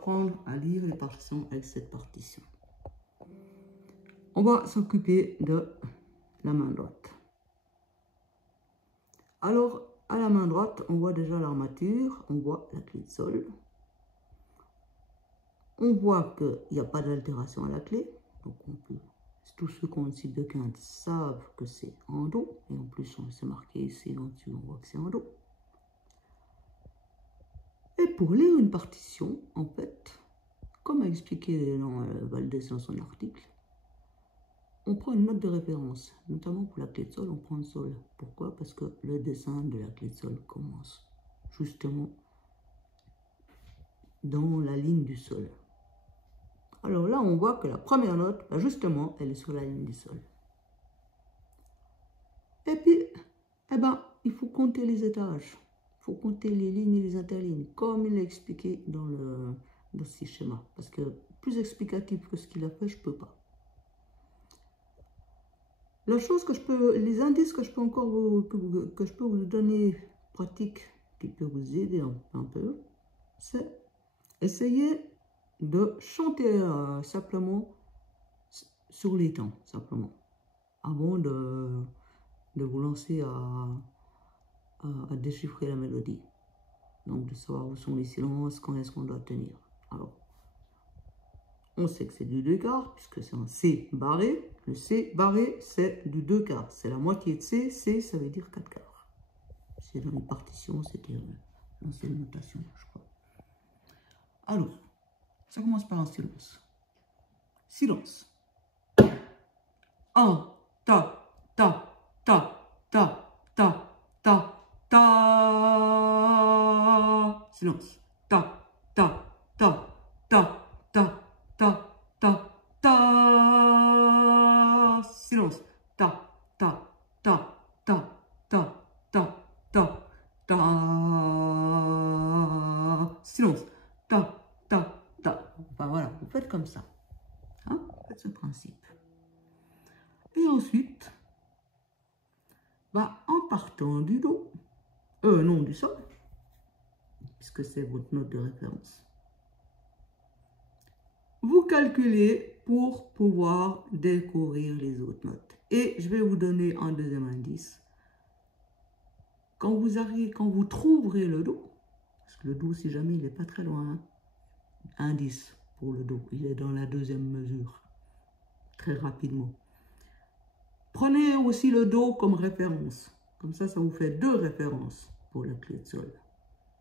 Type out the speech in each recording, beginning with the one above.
apprendre à lire les partitions avec cette partition. On va s'occuper de la main droite. Alors, à la main droite, on voit déjà l'armature, on voit la clé de sol. On voit qu'il n'y a pas d'altération à la clé. Donc, tous ceux qui ont une cycle de quinte savent que c'est en Do. Et en plus, c'est marqué ici en dessous, on voit que c'est en Do. Et pour lire une partition, en fait, comme a expliqué Valdez dans son article, on prend une note de référence, notamment pour la clé de sol, on prend le sol. Pourquoi? Parce que le dessin de la clé de sol commence justement dans la ligne du sol. Alors là, on voit que la première note, justement, elle est sur la ligne du sol. Et puis, eh ben, il faut compter les étages. Il faut compter les lignes et les interlignes, comme il a expliqué dans ce schéma. Parce que plus explicatif que ce qu'il a fait, je ne peux pas. La chose les indices que je peux encore vous donner pratique, qui peut vous aider un peu, c'est essayer de chanter simplement sur les temps, simplement, avant de vous lancer à déchiffrer la mélodie. Donc de savoir où sont les silences, quand est-ce qu'on doit tenir. Alors, on sait que c'est du 2/4, puisque c'est un C barré. Le C barré, c'est du 2/4. C'est la moitié de C. C, ça veut dire 4/4. C'est dans les partitions, c'était l'ancienne notation, je crois. Alors, ça commence par un silence. Silence. 1, ta, ta, ta, ta, ta, ta, ta. Silence. Ta, ta, ta, ta, ta, ta, ta, ta. Silence. Ta, ta, ta, ta, ta, ta, ta, ta. Silence. Ta, ta, ta. Enfin voilà, vous faites comme ça. Hein? Vous faites ce principe. Et ensuite, en partant du Do, non, du Sol, puisque c'est votre note de référence, vous calculez pour pouvoir découvrir les autres notes. Et je vais vous donner un deuxième indice. Quand vous trouverez le Do, parce que le Do, si jamais il n'est pas très loin, hein, indice pour le Do, il est dans la deuxième mesure, très rapidement. Prenez aussi le Do comme référence. Comme ça, ça vous fait 2 références pour la clé de sol.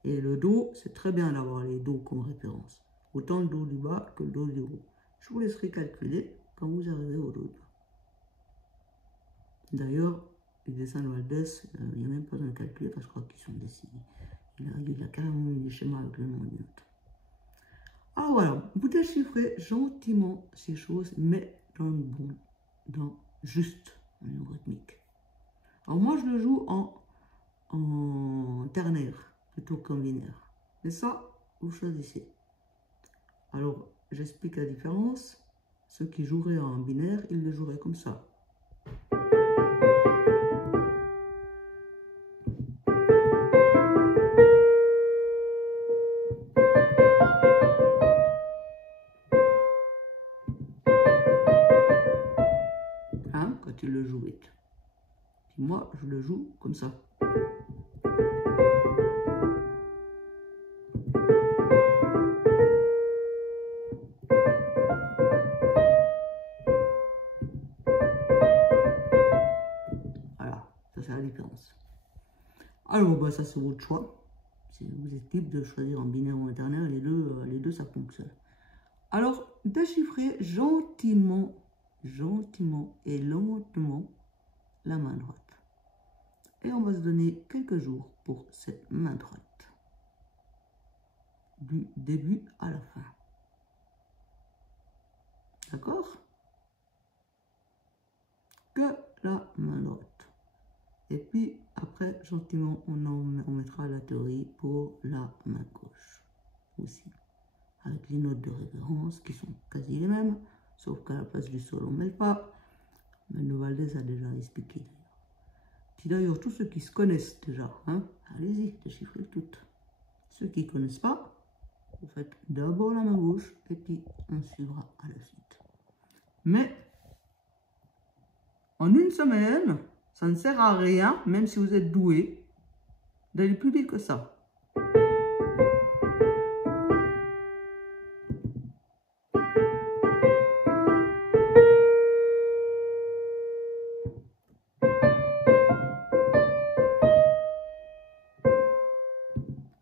Et le Do, c'est très bien d'avoir les Do comme référence. Autant le Do du bas que le Do du haut. Je vous laisserai calculer quand vous arrivez au Do du bas. D'ailleurs, les dessins de Valdez, il n'y a même pas besoin de calculer parce que je crois qu'ils sont dessinés. Il a carrément mis des schémas avec le nom de note. Alors voilà, vous déchiffrez gentiment ces choses, mais juste en rythmique. Alors moi, je le joue en ternaire plutôt qu'en binaire. Mais ça, vous choisissez. Alors, j'explique la différence. Ceux qui joueraient en binaire, ils le joueraient comme ça. Hein, quand ils le jouent vite. Puis moi, je le joue comme ça. Ça, c'est la différence. Alors, ça, c'est votre choix. Vous êtes libre de choisir en binaire ou en ternaire. Les deux, ça fonctionne. Alors, déchiffrez gentiment et lentement la main droite. Et on va se donner quelques jours pour cette main droite. Du début à la fin. D'accord? Que la main droite. Et puis, après, gentiment, on mettra la théorie pour la main gauche aussi. Avec les notes de référence qui sont quasi les mêmes, sauf qu'à la place du sol, on ne met pas. Mais Valdez a déjà expliqué d'ailleurs. Puis d'ailleurs, tous ceux qui se connaissent déjà, hein, allez-y, déchiffrez toutes. Ceux qui ne connaissent pas, Vous faites d'abord la main gauche et puis on suivra à la suite. Mais en une semaine, ça ne sert à rien, même si vous êtes doué, d'aller plus vite que ça.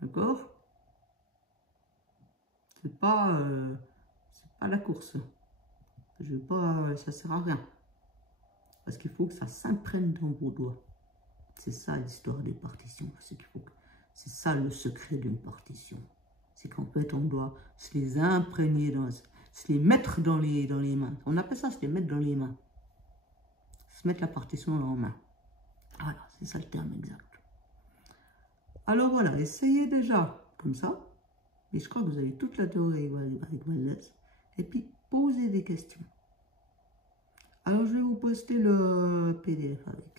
D'accord? C'est pas la course. Je veux pas, ça sert à rien. Parce qu'il faut que ça s'imprègne dans vos doigts. C'est ça l'histoire des partitions. C'est ça le secret d'une partition. C'est qu'en fait, on doit se les imprégner, se les mettre dans les mains. On appelle ça se les mettre dans les mains. Se mettre la partition dans les mains. Voilà, c'est ça le terme exact. Alors voilà, essayez déjà comme ça. Et je crois que vous avez toute la théorie avec Wallace. Et puis, posez des questions. Alors, je vais vous poster le PDF avec.